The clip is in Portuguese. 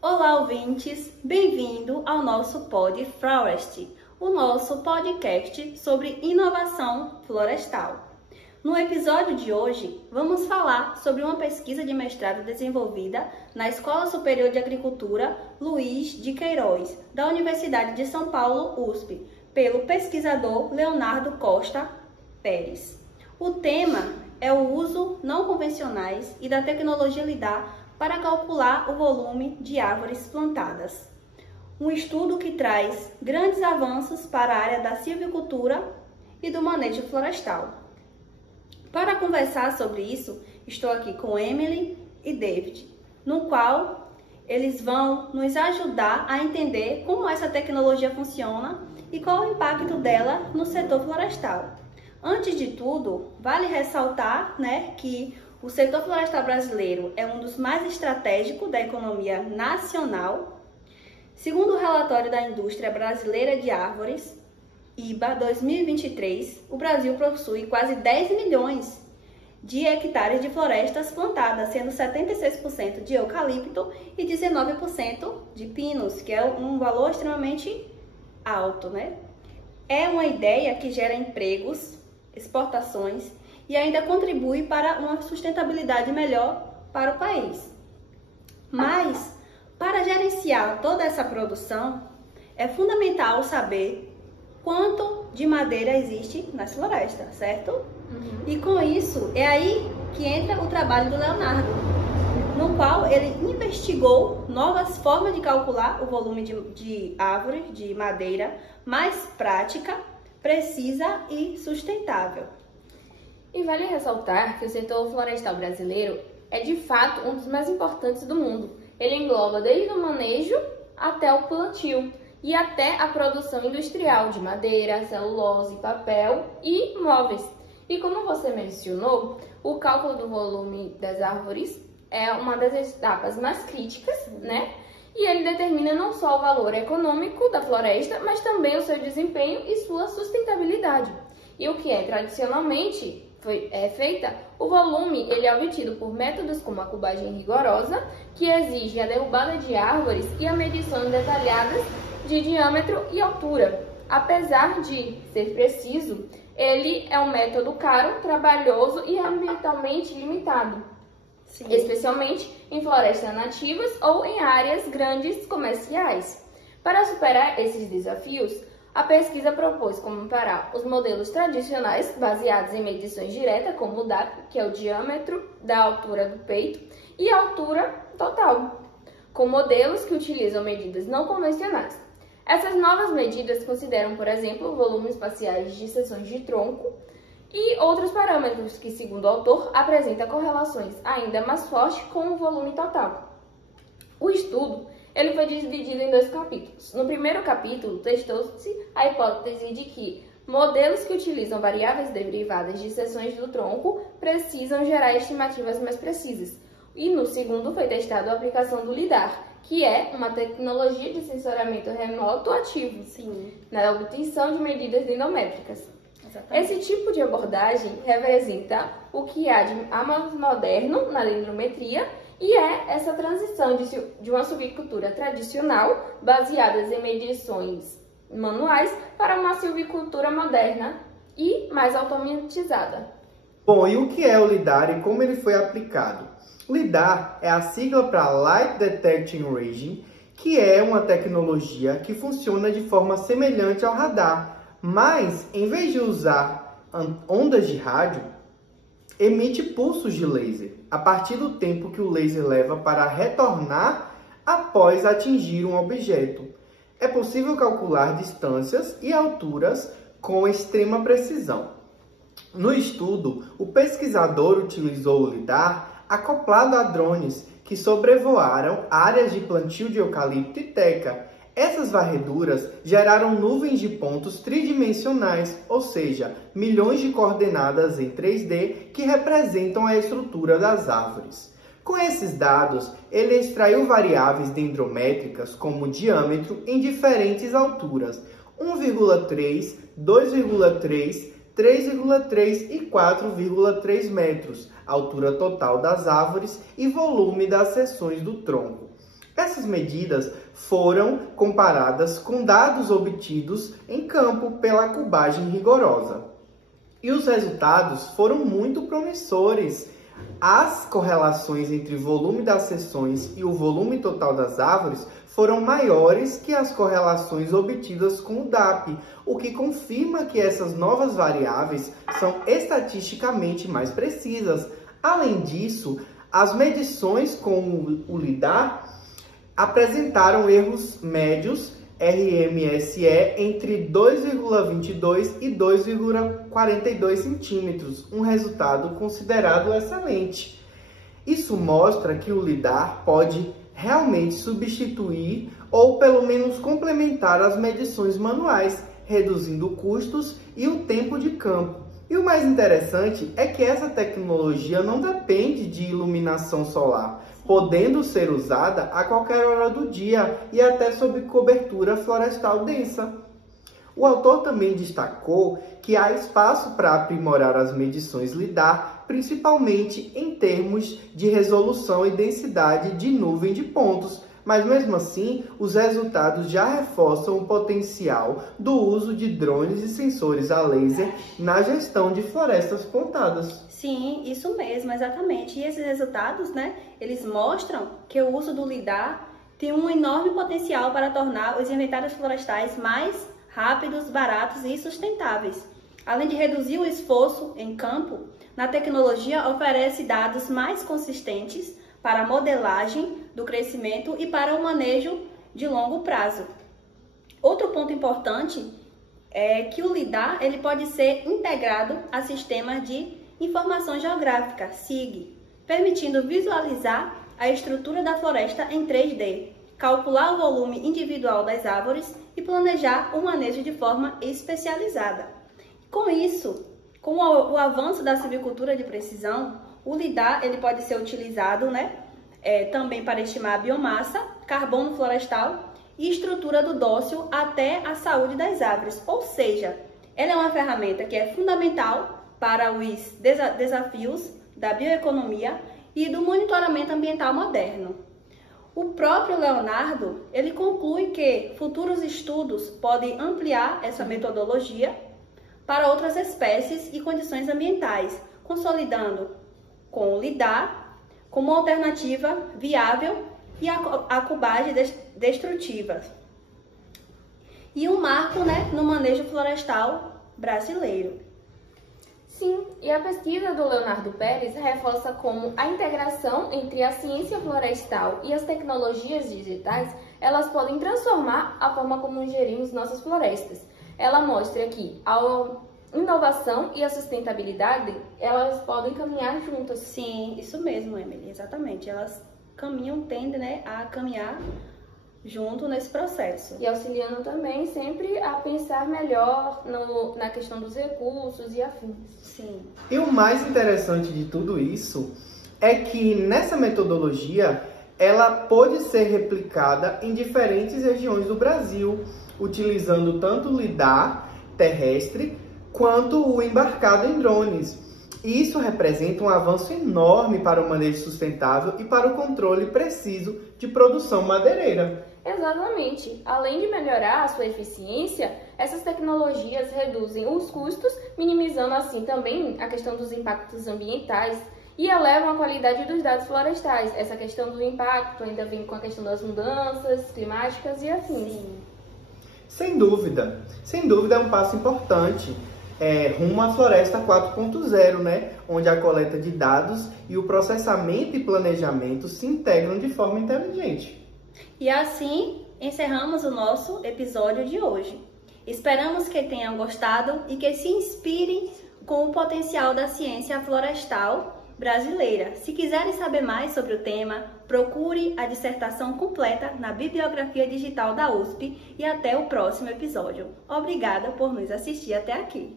Olá, ouvintes! Bem-vindo ao nosso Pod Forest, o nosso podcast sobre inovação florestal. No episódio de hoje, vamos falar sobre uma pesquisa de mestrado desenvolvida na Escola Superior de Agricultura Luiz de Queiroz, da Universidade de São Paulo, USP, pelo pesquisador Leonardo Costa Pérez. O tema é o uso não convencionais e da tecnologia lidar para calcular o volume de árvores plantadas. Um estudo que traz grandes avanços para a área da silvicultura e do manejo florestal. Para conversar sobre isso, estou aqui com Emily e David, no qual eles vão nos ajudar a entender como essa tecnologia funciona e qual o impacto dela no setor florestal. Antes de tudo, vale ressaltar, que o setor florestal brasileiro é um dos mais estratégicos da economia nacional. Segundo o relatório da Indústria Brasileira de Árvores, IBA 2023, o Brasil possui quase 10 milhões de hectares de florestas plantadas, sendo 76% de eucalipto e 19% de pinos, que é um valor extremamente alto, É uma ideia que gera empregos, exportações e ainda contribui para uma sustentabilidade melhor para o país. Mas, para gerenciar toda essa produção, é fundamental saber quanto de madeira existe nas florestas, certo? E com isso, é aí que entra o trabalho do Leonardo, no qual ele investigou novas formas de calcular o volume de árvore, de madeira, mais prática, precisa e sustentável. E vale ressaltar que o setor florestal brasileiro é de fato um dos mais importantes do mundo. Ele engloba desde o manejo até o plantio e até a produção industrial de madeira, celulose, papel e móveis. E como você mencionou, o cálculo do volume das árvores é uma das etapas mais críticas, E ele determina não só o valor econômico da floresta, mas também o seu desempenho e sua sustentabilidade. E o que é tradicionalmente feita, o volume ele é obtido por métodos como a cubagem rigorosa, que exige a derrubada de árvores e a medição detalhada de diâmetro e altura. Apesar de ser preciso, ele é um método caro, trabalhoso e ambientalmente limitado. Sim. Especialmente em florestas nativas ou em áreas grandes comerciais. Para superar esses desafios, a pesquisa propôs comparar os modelos tradicionais, baseados em medições diretas, como o DAP, que é o diâmetro da altura do peito, e a altura total, com modelos que utilizam medidas não convencionais. Essas novas medidas consideram, por exemplo, volumes espaciais de seções de tronco e outros parâmetros que, segundo o autor, apresentam correlações ainda mais fortes com o volume total. O estudo ele foi dividido em 2 capítulos. No primeiro capítulo, testou-se a hipótese de que modelos que utilizam variáveis derivadas de seções do tronco precisam gerar estimativas mais precisas. E no segundo foi testada a aplicação do LIDAR, que é uma tecnologia de sensoriamento remoto ativo, na obtenção de medidas dendrométricas. Exatamente. Esse tipo de abordagem representa o que há de mais moderno na dendrometria e é essa transição de uma silvicultura tradicional, baseada em medições manuais, para uma silvicultura moderna e mais automatizada. Bom, e o que é o LIDAR e como ele foi aplicado? LIDAR é a sigla para Light Detection Imaging, que é uma tecnologia que funciona de forma semelhante ao radar, mas em vez de usar ondas de rádio, emite pulsos de laser, a partir do tempo que o laser leva para retornar após atingir um objeto. É possível calcular distâncias e alturas com extrema precisão. No estudo, o pesquisador utilizou o LIDAR acoplado a drones que sobrevoaram áreas de plantio de eucalipto e teca. Essas varreduras geraram nuvens de pontos tridimensionais, ou seja, milhões de coordenadas em 3D que representam a estrutura das árvores. Com esses dados, ele extraiu variáveis dendrométricas como diâmetro em diferentes alturas, 1,3, 2,3, 3,3 e 4,3 metros, altura total das árvores e volume das seções do tronco. Essas medidas foram comparadas com dados obtidos em campo pela cubagem rigorosa. E os resultados foram muito promissores. As correlações entre o volume das seções e o volume total das árvores foram maiores que as correlações obtidas com o DAP, o que confirma que essas novas variáveis são estatisticamente mais precisas. Além disso, as medições com o LiDAR apresentaram erros médios RMSE entre 2,22 e 2,42 centímetros, um resultado considerado excelente. Isso mostra que o LiDAR pode realmente substituir ou pelo menos complementar as medições manuais, reduzindo custos e o tempo de campo. E o mais interessante é que essa tecnologia não depende de iluminação solar, podendo ser usada a qualquer hora do dia e até sob cobertura florestal densa. O autor também destacou que há espaço para aprimorar as medições LiDAR, principalmente em termos de resolução e densidade de nuvem de pontos, mas mesmo assim, os resultados já reforçam o potencial do uso de drones e sensores a laser na gestão de florestas plantadas. Sim, isso mesmo, exatamente. E esses resultados, eles mostram que o uso do LiDAR tem um enorme potencial para tornar os inventários florestais mais rápidos, baratos e sustentáveis. Além de reduzir o esforço em campo, a tecnologia oferece dados mais consistentes para a modelagem do crescimento e para o manejo de longo prazo. Outro ponto importante é que o LiDAR ele pode ser integrado a sistemas de informação geográfica, SIG, permitindo visualizar a estrutura da floresta em 3D, calcular o volume individual das árvores e planejar o manejo de forma especializada. Com isso, com o avanço da silvicultura de precisão, o LiDAR ele pode ser utilizado também para estimar a biomassa, carbono florestal e estrutura do dócil até a saúde das árvores. Ou seja, ela é uma ferramenta que é fundamental para os desafios da bioeconomia e do monitoramento ambiental moderno. O próprio Leonardo ele conclui que futuros estudos podem ampliar essa metodologia para outras espécies e condições ambientais, consolidando com o LiDAR como alternativa viável e a cubagem destrutiva. E um marco no manejo florestal brasileiro. Sim, e a pesquisa do Leonardo Pérez reforça como a integração entre a ciência florestal e as tecnologias digitais, elas podem transformar a forma como gerimos nossas florestas. Ela mostra que a inovação e a sustentabilidade, elas podem caminhar juntas. Sim, isso mesmo, Emily, exatamente. Elas tendem a caminhar junto nesse processo. E auxiliando também sempre a pensar melhor na questão dos recursos e afins. Sim. E o mais interessante de tudo isso é que nessa metodologia ela pode ser replicada em diferentes regiões do Brasil, utilizando tanto o LiDAR terrestre quanto o embarcado em drones. E isso representa um avanço enorme para o manejo sustentável e para o controle preciso de produção madeireira. Exatamente. Além de melhorar a sua eficiência, essas tecnologias reduzem os custos, minimizando assim também a questão dos impactos ambientais e elevam a qualidade dos dados florestais. Essa questão do impacto ainda vem com a questão das mudanças climáticas e afins. Sim. Sem dúvida é um passo importante rumo à Floresta 4.0, onde a coleta de dados e o processamento e planejamento se integram de forma inteligente. E assim encerramos o nosso episódio de hoje. Esperamos que tenham gostado e que se inspirem com o potencial da ciência florestal brasileira. Se quiserem saber mais sobre o tema, procure a dissertação completa na bibliografia digital da USP e até o próximo episódio. Obrigada por nos assistir até aqui.